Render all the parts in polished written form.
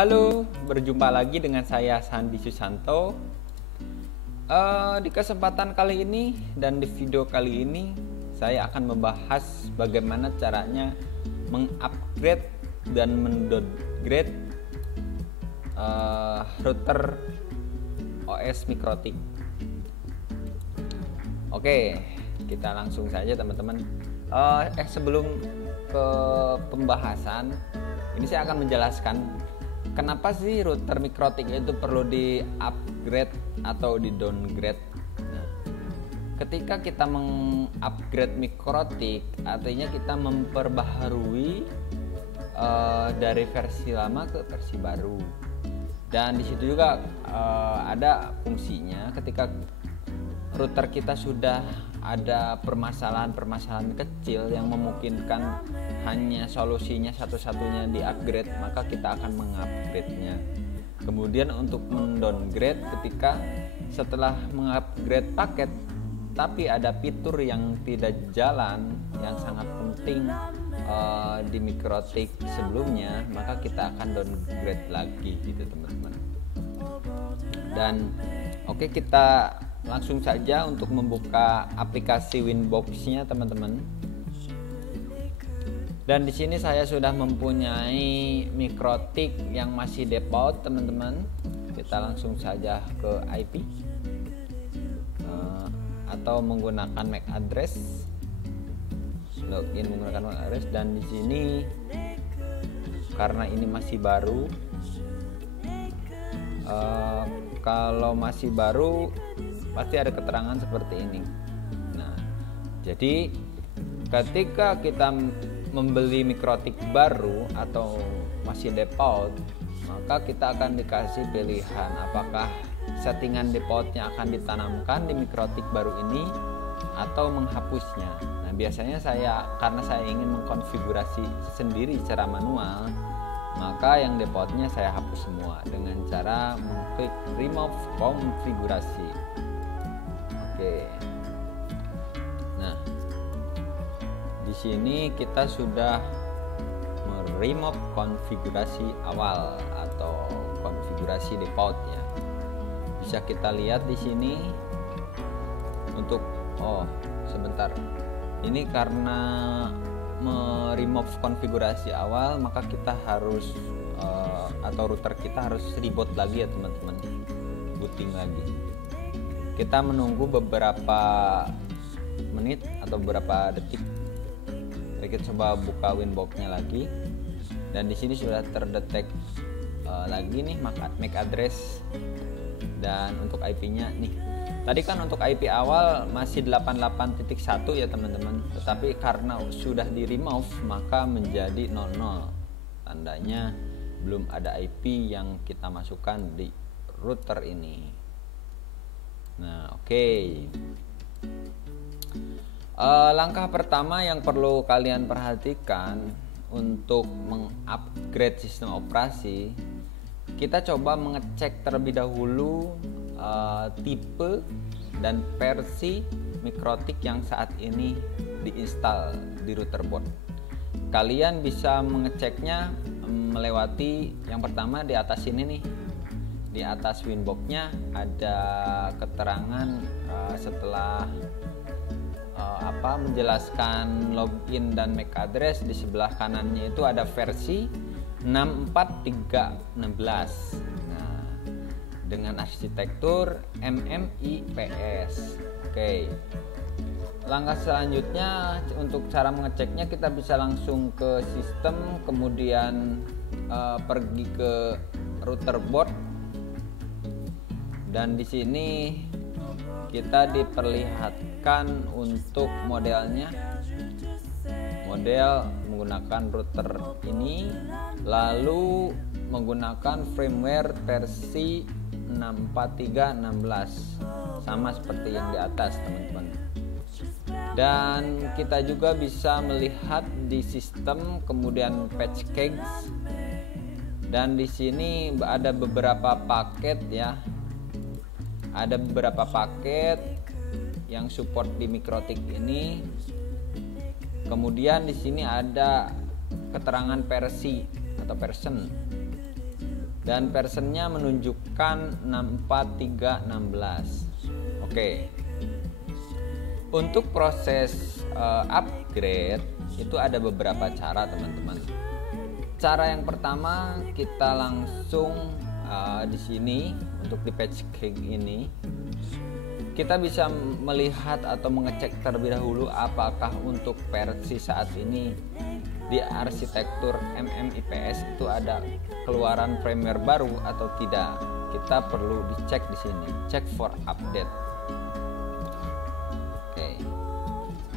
Halo, berjumpa lagi dengan saya Sandi Susanto. Di kesempatan kali ini dan di video kali ini saya akan membahas bagaimana caranya mengupgrade dan mendowngrade router OS Mikrotik. Oke, kita langsung saja teman-teman. Sebelum ke pembahasan, ini saya akan menjelaskan kenapa sih router Mikrotik itu perlu di-upgrade atau di-downgrade. Nah, ketika kita meng-upgrade Mikrotik, artinya kita memperbaharui dari versi lama ke versi baru. Dan di situ juga ada fungsinya ketika router kita sudah ada permasalahan-permasalahan kecil yang memungkinkan hanya solusinya satu-satunya di-upgrade, maka kita akan mengupgrade-nya. Kemudian untuk mendowngrade, ketika setelah mengupgrade paket tapi ada fitur yang tidak jalan yang sangat penting di Mikrotik sebelumnya, maka kita akan downgrade lagi gitu teman-teman. Dan oke, kita langsung saja untuk membuka aplikasi Winbox-nya teman-teman. Dan di sini saya sudah mempunyai Mikrotik yang masih default teman-teman. Kita langsung saja ke IP atau menggunakan MAC address, login menggunakan MAC address. Dan di sini karena ini masih baru, kalau masih baru pasti ada keterangan seperti ini. Nah, jadi ketika kita membeli Mikrotik baru atau masih default, maka kita akan dikasih pilihan apakah settingan defaultnya akan ditanamkan di Mikrotik baru ini atau menghapusnya. Nah, biasanya karena saya ingin mengkonfigurasi sendiri secara manual, maka yang defaultnya saya hapus semua dengan cara mengklik remove konfigurasi. Oke. Nah, di sini kita sudah remove konfigurasi awal atau konfigurasi defaultnya. Bisa kita lihat di sini untuk sebentar. Ini karena remove konfigurasi awal, maka kita harus atau router kita harus reboot lagi ya teman-teman. Booting lagi. Kita menunggu beberapa menit atau beberapa detik. Kita coba buka Winbox-nya lagi. Dan di sini sudah terdetek lagi nih MAC address dan untuk IP-nya nih. Tadi kan untuk IP awal masih 88.1 ya teman-teman. Tetapi karena sudah di-remove maka menjadi 00. Tandanya belum ada IP yang kita masukkan di router ini. Nah, oke. Langkah pertama yang perlu kalian perhatikan untuk mengupgrade sistem operasi, kita coba mengecek terlebih dahulu tipe dan versi Mikrotik yang saat ini diinstal di router board. Kalian bisa mengeceknya melewati yang pertama di atas ini nih. Di atas Winbox-nya ada keterangan setelah menjelaskan login dan MAC address. Di sebelah kanannya itu ada versi 64316. Nah, dengan arsitektur MMIPS. Oke. Langkah selanjutnya untuk cara mengeceknya, kita bisa langsung ke sistem, kemudian pergi ke router board. Dan di sini kita diperlihatkan untuk modelnya, model menggunakan router ini, lalu menggunakan firmware versi 64316 sama seperti yang di atas teman-teman. Dan kita juga bisa melihat di sistem, kemudian patch keys, dan di sini ada beberapa paket ya. Ada beberapa paket yang support di Mikrotik ini. Kemudian di sini ada keterangan versi atau version. dan versionnya menunjukkan 64316. Oke. Untuk proses upgrade itu ada beberapa cara, teman-teman. Cara yang pertama, kita langsung di sini untuk di patch cake ini kita bisa melihat atau mengecek terlebih dahulu apakah untuk versi saat ini di arsitektur MMIPS itu ada keluaran firmware baru atau tidak. Kita perlu dicek di sini, check for update. Oke.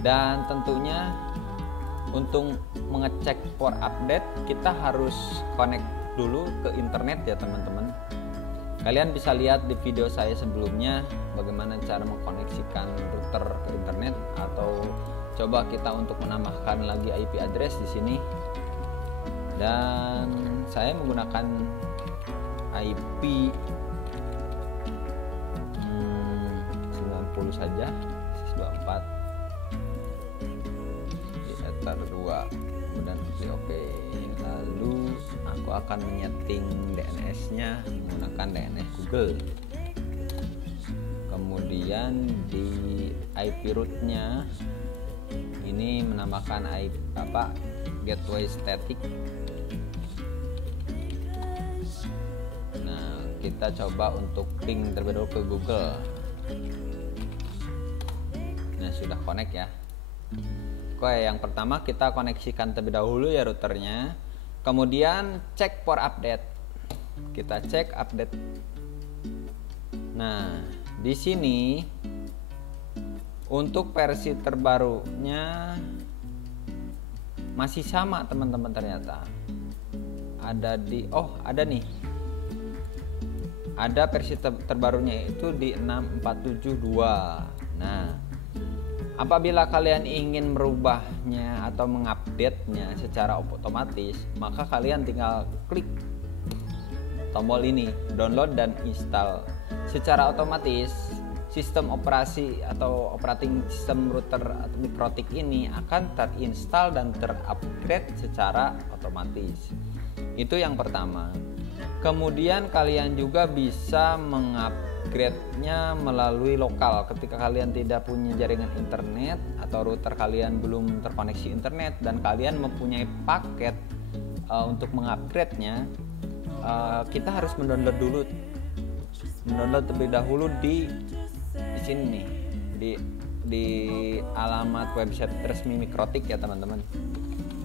Dan tentunya untuk mengecek for update kita harus connect dulu ke internet ya, teman-teman. Kalian bisa lihat di video saya sebelumnya bagaimana cara mengkoneksikan router ke internet, atau coba kita untuk menambahkan lagi IP address di sini. Dan saya menggunakan IP 90 saja, 24 di ether 2, kemudian oke. Lalu aku akan menyeting DNS-nya menggunakan DNS Google. Kemudian di IP root-nya ini menambahkan IP gateway static. Nah, kita coba untuk ping terlebih dahulu ke Google. Nah, sudah connect ya. Oke, yang pertama kita koneksikan terlebih dahulu ya routernya. Kemudian cek for update. Kita cek update. Nah, di sini untuk versi terbarunya masih sama, teman-teman. Ternyata ada di ada nih. Ada versi terbarunya itu di 6472. Nah, apabila kalian ingin merubahnya atau mengupdate-nya secara otomatis, maka kalian tinggal klik tombol ini, download dan install. Secara otomatis sistem operasi atau operating system router atau mikrotik ini akan terinstall dan terupgrade secara otomatis. Itu yang pertama. Kemudian kalian juga bisa mengupgrade-nya melalui lokal. Ketika kalian tidak punya jaringan internet atau router kalian belum terkoneksi internet dan kalian mempunyai paket untuk mengupgrade-nya, kita harus mendownload terlebih dahulu di sini nih, di alamat website resmi Mikrotik ya, teman-teman.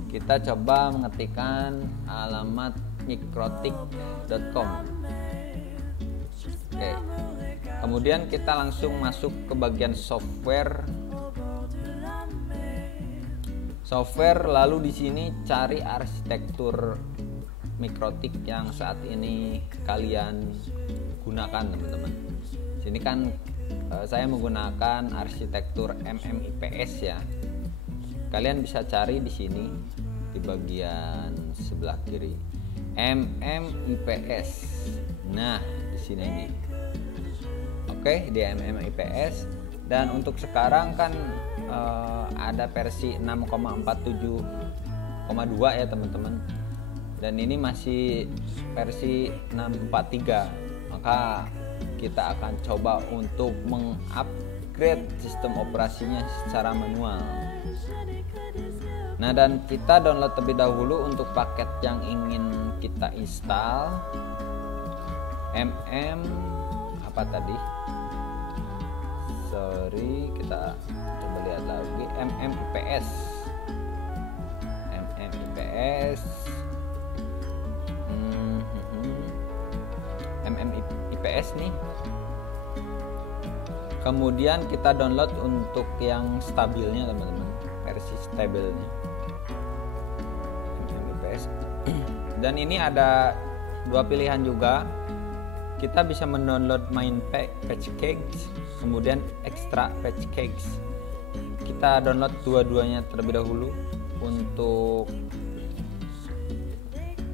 Kita coba mengetikkan alamat mikrotik.com. Oke. Kemudian kita langsung masuk ke bagian software. Lalu di sini cari arsitektur Mikrotik yang saat ini kalian gunakan, teman-teman. Sini kan saya menggunakan arsitektur MMIPS ya. Kalian bisa cari di sini di bagian sebelah kiri MMIPS. Nah, di sini ini. Oke, di MMIPS. Dan untuk sekarang kan ada versi 6,47,2 ya, teman-teman. Dan ini masih versi 643. Maka kita akan coba untuk mengupgrade sistem operasinya secara manual. Nah, dan kita download terlebih dahulu untuk paket yang ingin kita install. Kita coba lihat lagi MMIPS. MMIPS nih. Kemudian kita download untuk yang stabilnya, teman-teman, versi stabilnya MMIPS. Dan ini ada dua pilihan juga. Kita bisa mendownload main patch cakes, kemudian extra patch cakes. Kita download dua-duanya terlebih dahulu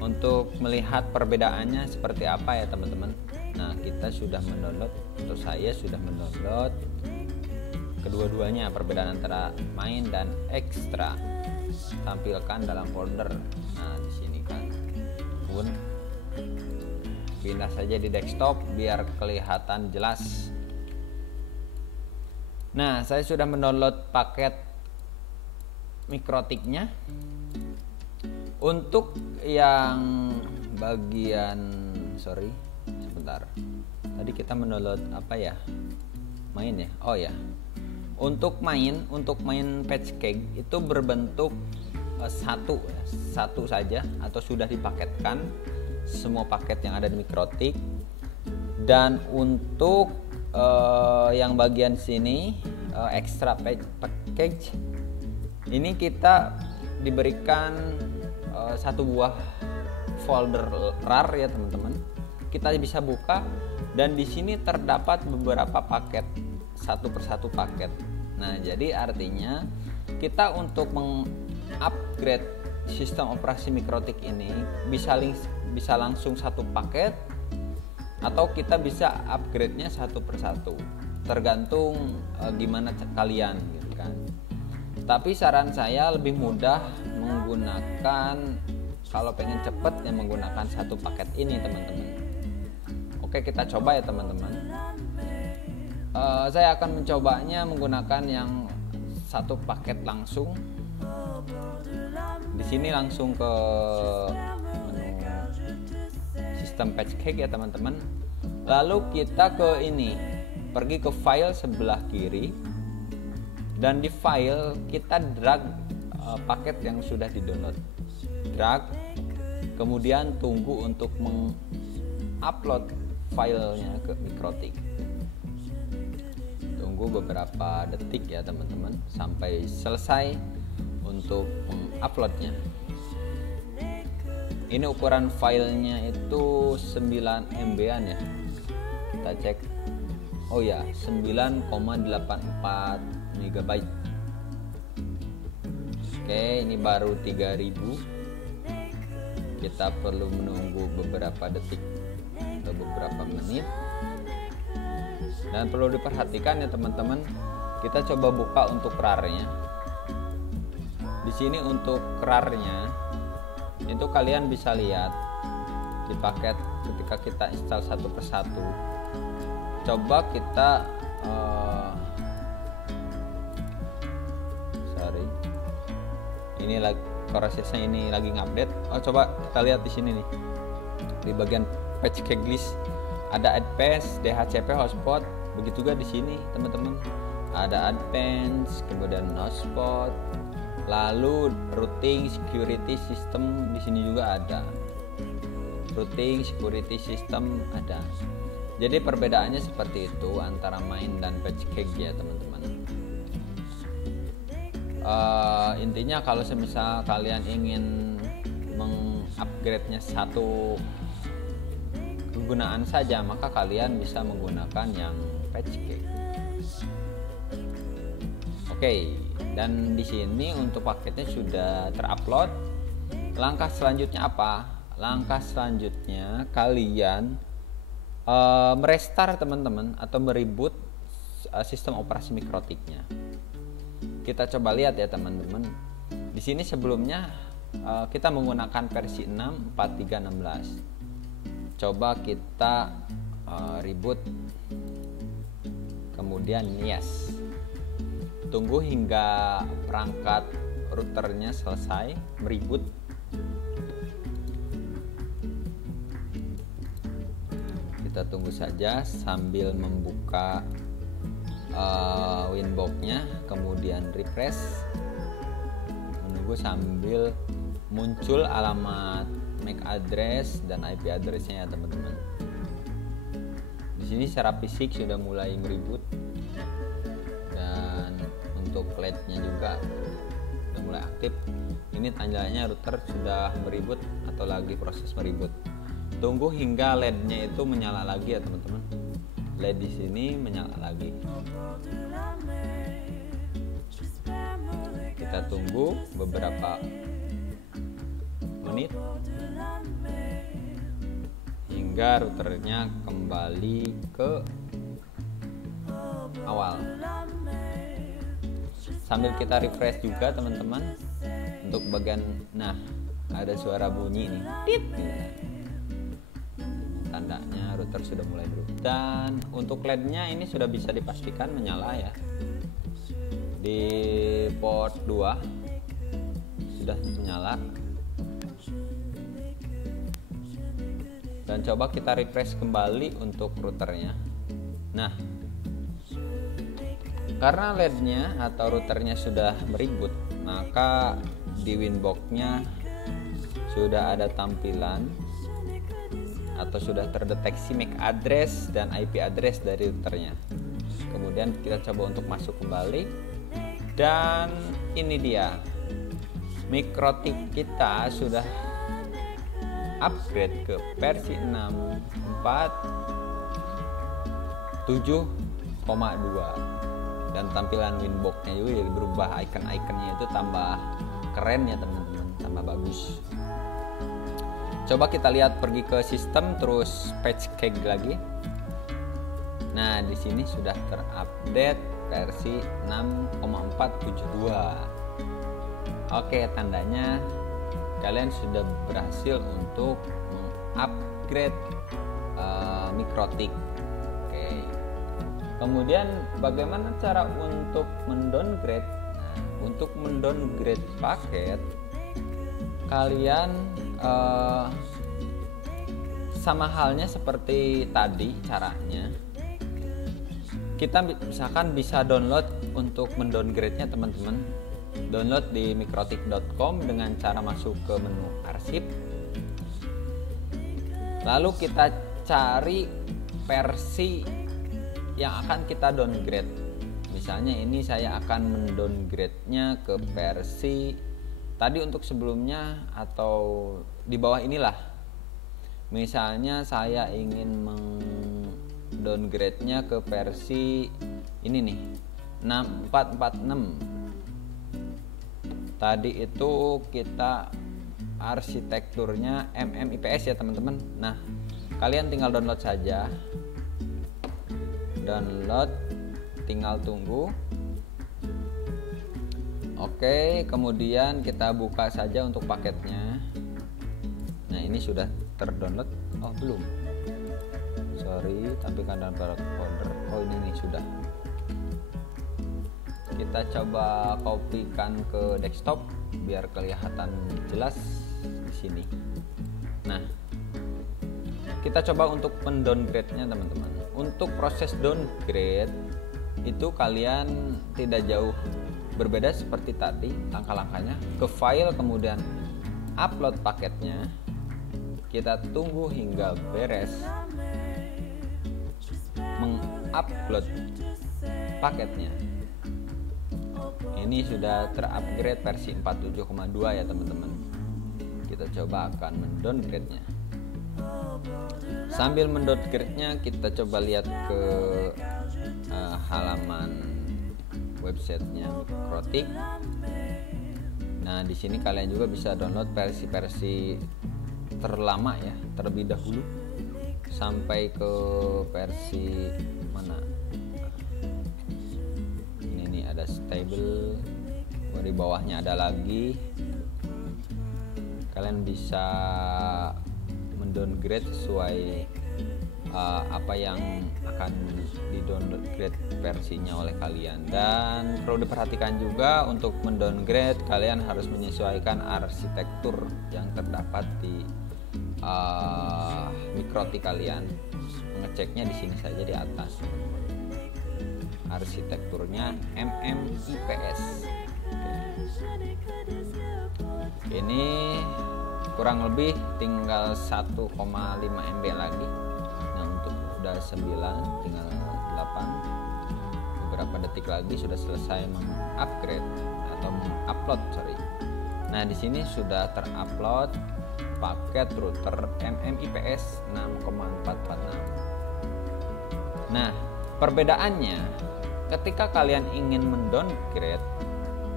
untuk melihat perbedaannya seperti apa ya, teman-teman. Nah, kita sudah mendownload, untuk saya sudah mendownload kedua-duanya. Perbedaan antara main dan extra tampilkan dalam folder. Nah, di sini kan pun pindah saja di desktop biar kelihatan jelas. Nah, saya sudah mendownload paket Mikrotiknya. Untuk yang bagian sebentar. Tadi kita mendownload apa ya? Main ya? Oh ya. Untuk main Patchcake itu berbentuk satu saja atau sudah dipaketkan semua paket yang ada di Mikrotik. Dan untuk yang bagian sini extra package ini kita diberikan satu buah folder RAR ya teman-teman. Kita bisa buka dan di sini terdapat beberapa paket, satu persatu paket. Nah, jadi artinya kita untuk mengupgrade sistem operasi Mikrotik ini bisa langsung satu paket atau kita bisa upgrade-nya satu persatu. Tergantung gimana kalian gitu kan. Tapi saran saya lebih mudah menggunakan, kalau pengen cepet ya menggunakan satu paket ini teman-teman. Oke, kita coba ya teman-teman. Saya akan mencobanya menggunakan yang satu paket langsung. Di sini langsung ke menu sistem Patchcake ya teman-teman. Lalu kita ke ini, pergi ke file sebelah kiri. Dan di file kita drag paket yang sudah di-download. Drag, kemudian tunggu untuk mengupload filenya ke Mikrotik. Tunggu beberapa detik ya teman-teman sampai selesai untuk menguploadnya. Ini ukuran filenya itu 9 MB-an ya. Kita cek. Oh ya, 9,84 MB. Oke, ini baru 3000. Kita perlu menunggu beberapa detik atau beberapa menit. Dan perlu diperhatikan ya teman-teman, kita coba buka untuk RAR-nya. Di sini untuk RAR-nya itu kalian bisa lihat di paket ketika kita install satu persatu. Coba kita ini lagi prosesnya ini lagi ngupdate. Oh, coba kita lihat di sini nih. Di bagian Patchcake list ada advanced, DHCP hotspot, begitu juga di sini teman-teman. Ada advanced, kemudian hotspot, lalu routing security system di sini juga ada. Routing security system ada. Jadi perbedaannya seperti itu antara main dan Patchcake ya teman-teman. Intinya kalau semisal kalian ingin mengupgrade-nya satu kegunaan saja, maka kalian bisa menggunakan yang Patchcake. Oke, dan di sini untuk paketnya sudah terupload. Langkah selanjutnya apa? Langkah selanjutnya kalian merestart teman-teman atau mereboot sistem operasi Mikrotiknya. Kita coba lihat ya teman-teman. Di sini sebelumnya kita menggunakan versi 6.4.3.16. Coba kita reboot. Kemudian yes. Tunggu hingga perangkat routernya selesai mereboot. Kita tunggu saja sambil membuka Winbox-nya, kemudian refresh, menunggu sambil muncul alamat MAC address dan IP address-nya ya teman-teman. Di sini secara fisik sudah mulai mereboot dan untuk LED-nya juga sudah mulai aktif. Ini tandanya router sudah mereboot atau lagi proses mereboot. Tunggu hingga LED-nya itu menyala lagi ya teman-teman. LED di sini menyala lagi. Kita tunggu beberapa menit hingga routernya kembali ke awal. Sambil kita refresh juga teman-teman untuk bagian, nah ada suara bunyi nih. Tit. tandanya router sudah mulai berubah. Dan untuk LED-nya ini sudah bisa dipastikan menyala ya. Di port 2 sudah menyala. Dan coba kita refresh kembali untuk routernya. Nah, karena LED-nya atau routernya sudah meribut, maka di Winbox-nya sudah ada tampilan atau sudah terdeteksi MAC address dan IP address dari routernya. Kemudian kita coba untuk masuk kembali, dan ini dia, Mikrotik kita sudah upgrade ke versi 6.4.7.2, dan tampilan Winbox-nya juga berubah, icon-iconnya itu tambah keren ya teman-teman, tambah bagus. Coba kita lihat, pergi ke sistem terus patch cake lagi. Nah, di sini sudah terupdate versi 6.4.7.2. Oke, tandanya kalian sudah berhasil untuk mengupgrade Mikrotik. Oke. Kemudian bagaimana cara untuk mendowngrade? Nah, untuk mendowngrade paket, kalian sama halnya seperti tadi caranya. Kita misalkan bisa download untuk mendowngrade-nya teman-teman. Download di mikrotik.com dengan cara masuk ke menu arsip. Lalu kita cari versi yang akan kita downgrade. Misalnya ini saya akan mendowngrade-nya ke versi tadi untuk sebelumnya atau di bawah inilah. Misalnya saya ingin mendowngrade-nya ke versi ini nih, 6446. Tadi itu kita arsitekturnya MMIPS ya teman-teman. Nah, kalian tinggal download saja. Download, tinggal tunggu. Oke, kemudian kita buka saja untuk paketnya. Nah, ini sudah terdownload. Oh, belum. Sorry, tampilkan dalam folder. Oh, ini nih sudah. Kita coba kopikan ke desktop biar kelihatan jelas di sini. Nah, kita coba untuk mendowngrade-nya teman-teman. Untuk proses downgrade itu kalian tidak jauh berbeda seperti tadi langkah-langkahnya. Ke file, kemudian upload paketnya. Kita tunggu hingga beres mengupload paketnya. Ini sudah terupgrade versi 47,2 ya teman-teman. Kita coba akan mendowngrade-nya. Sambil mendowngrade-nya, kita coba lihat ke halaman websitenya Mikrotik. Nah, di sini kalian juga bisa download versi-versi terlama ya, terlebih dahulu sampai ke versi mana? Ini nih ada stable, di bawahnya ada lagi. Kalian bisa mendowngrade sesuai apa yang akan di-downgrade versinya oleh kalian. Dan perlu diperhatikan juga untuk mendowngrade, kalian harus menyesuaikan arsitektur yang terdapat di Mikrotik kalian. Mengeceknya di sini saja di atas. Arsitekturnya MMIPS. Ini kurang lebih tinggal 1,5 MB lagi. Nah, untuk udah 9 tinggal 8, beberapa detik lagi sudah selesai mengupgrade atau mengupload, sorry. Nah, di sini sudah terupload paket router MMIPS 6.446. Nah, perbedaannya ketika kalian ingin mendowngrade,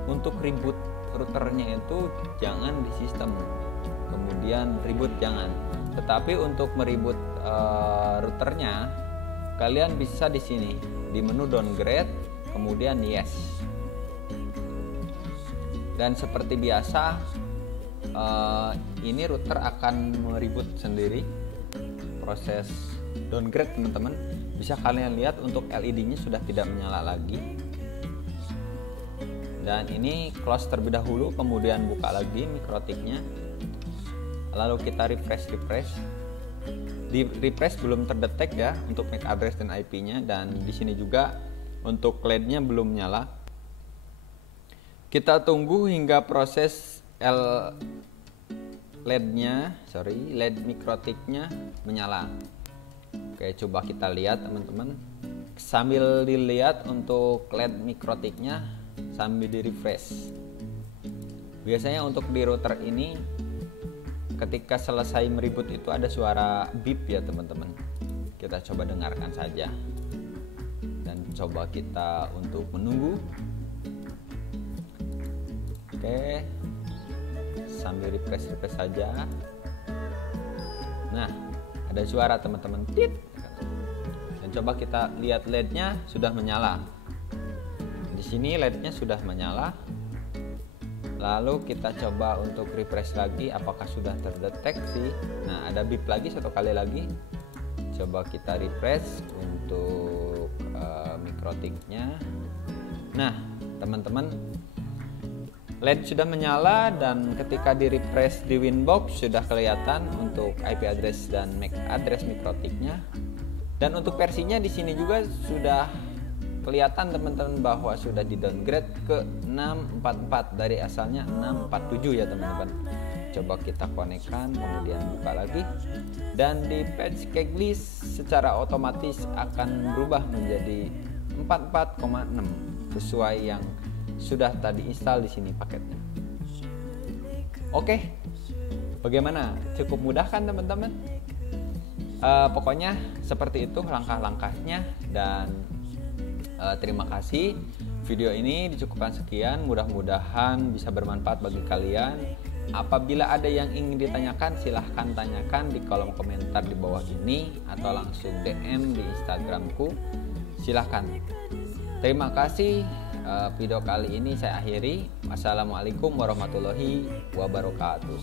untuk reboot routernya itu jangan di sistem, kemudian reboot jangan. Tetapi untuk mereboot routernya, kalian bisa di sini di menu downgrade, kemudian yes. Dan seperti biasa, ini router akan mereboot sendiri proses downgrade teman-teman, bisa kalian lihat untuk LED-nya sudah tidak menyala lagi. Dan ini close terlebih dahulu, kemudian buka lagi mikrotiknya. Lalu kita refresh. Di refresh belum terdetek ya untuk MAC address dan IP-nya, dan di sini juga untuk LED-nya belum nyala. Kita tunggu hingga proses LED mikrotiknya menyala. Oke, coba kita lihat teman-teman. Sambil dilihat untuk LED mikrotiknya sambil di refresh. Biasanya untuk di router ini ketika selesai meribut itu ada suara beep ya teman-teman. Kita coba dengarkan saja. Dan coba kita untuk menunggu. Oke, sambil refresh saja. Nah, ada suara teman-teman, tit. Dan coba kita lihat LED-nya sudah menyala. Di sini LED-nya sudah menyala. Lalu kita coba untuk refresh lagi, apakah sudah terdeteksi. Nah, ada beep lagi satu kali lagi. Coba kita refresh untuk mikrotiknya. Nah, teman-teman, LED sudah menyala, dan ketika di refresh di Winbox sudah kelihatan untuk IP address dan MAC address mikrotiknya. Dan untuk versinya di sini juga sudah kelihatan teman-teman bahwa sudah di downgrade ke 644 dari asalnya 647 ya teman-teman. Coba kita konekkan, kemudian buka lagi, dan di patch checklist secara otomatis akan berubah menjadi 44,6 sesuai yang sudah tadi install di sini paketnya. Oke, bagaimana? Cukup mudah kan teman-teman? Pokoknya seperti itu langkah-langkahnya, dan terima kasih. Video ini dicukupkan sekian, mudah-mudahan bisa bermanfaat bagi kalian. Apabila ada yang ingin ditanyakan, silahkan tanyakan di kolom komentar di bawah ini atau langsung DM di Instagramku. Silahkan. Terima kasih. Video kali ini saya akhiri. Wassalamualaikum warahmatullahi wabarakatuh.